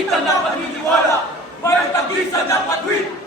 Pagitan ng paniniwala, may tagisan ng patwid.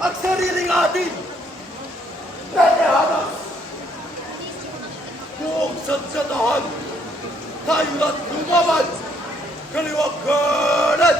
Ang sariling atin! Nanahanas! Buong sadsadahan, tayo na't lumaban! Kaliwag kanan!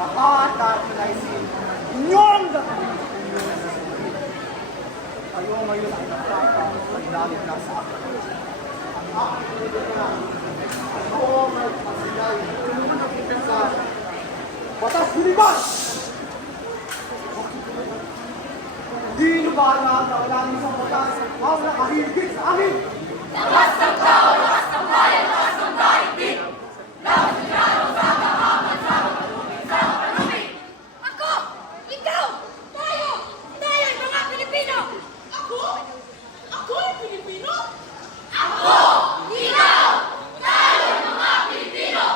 Lahat natin ay si inyong gagawin. Kayo ngayon ay nagkakapaglalit na sa akin. Ang aking nilagyan ako may pasilay sa batas Diliban! Hindi nyo ba alam na wala nyo sa batas ang nakahigit sa akin? Lakas ng tao, lakas ng bayan, lakas ng daigdig! Lakas ng tao sa kahaman, sa kapalupin, sa kapalupin! Ako! Ikaw! Tayo! Tayo'y mga Pilipino! Ako? Ako ay Pilipino? Ako! Ikaw! Tayo'y mga Pilipino!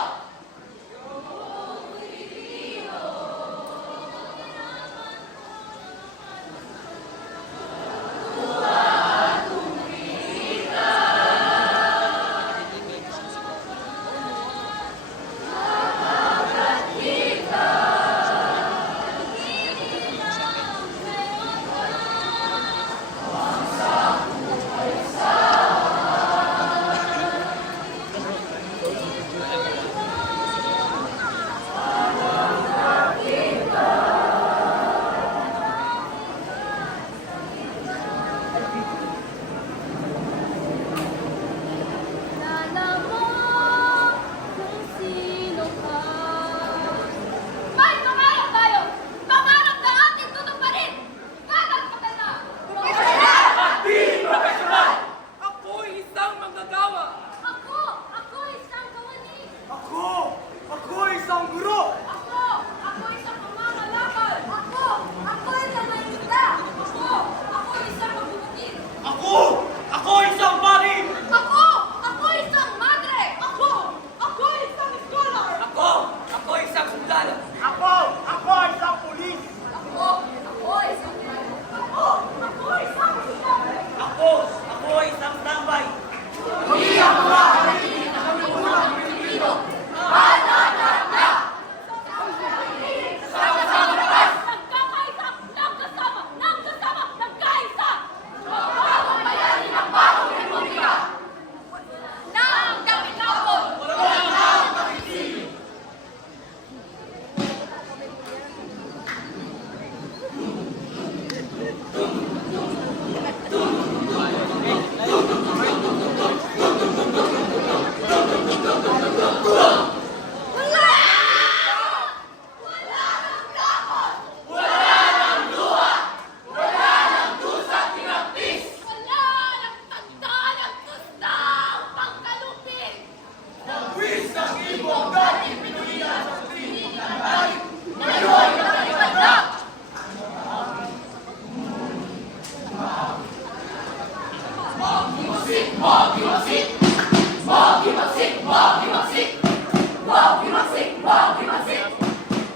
Wag himasik!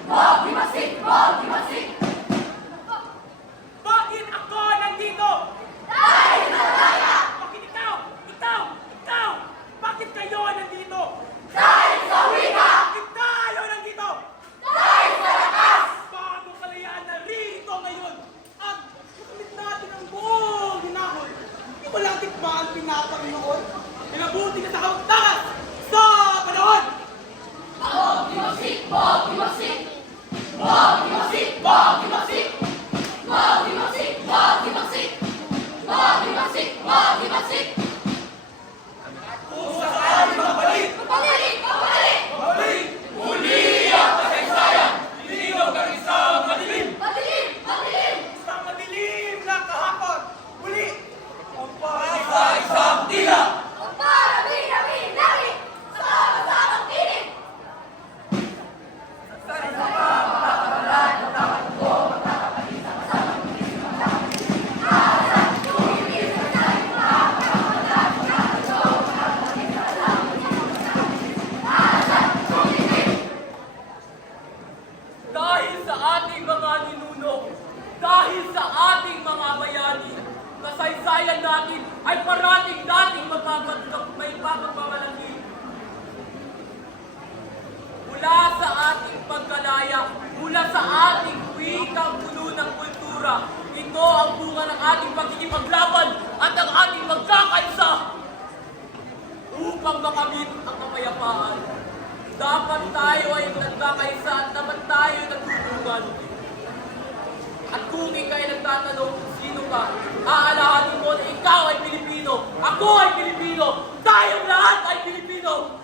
Wag himasik! Wag himasik! Bakit ako nandito? Dahil malaya! Bakit ikaw? Bakit kayo nandito? Dahil sa wika! Bakit tayo nandito? Dahil sa lakas! Bagong kalayaan na rito ngayon at makamit natin ang buong hinahon. Di ba natin ba ang pinapanginoon? Pinabuti ka sa kauntakas sa panahon! Wag himasik! Wag himasik! Wag himasik! Wag himasik! Wag himasik! Wag himasik! Wag himasik! Wag himasik! Kung sakali mabalik, Pabalik! Pabalik! mabalik, muli ang kasaysayan. Iligaw ng isang madilim. Madilim! Madilim! Isang madilim na kahapon, muli ang Sa isang tila. Ang para-binabining langit! Sama-samang tinig! Dahil sa ating mga ninuno, dahil sa ating mga bayani, kasaysayan natin ay parating dating may pagpapamalaki. Mula sa ating pagkalaya, mula sa ating wikang puno ng kultura, ito ang bunga ng ating pagkikipaglaban at ang ating magkakaisa upang makamit ang kapayapaan. Dapat tayo ay nagkakaisa at dapat tayo ay nagtutulungan. At kung ikay nagtatanong kung sino ka, aalahanin mo na ikaw ay Pilipino, ako ay Pilipino, tayong lahat ay Pilipino!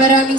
Maraming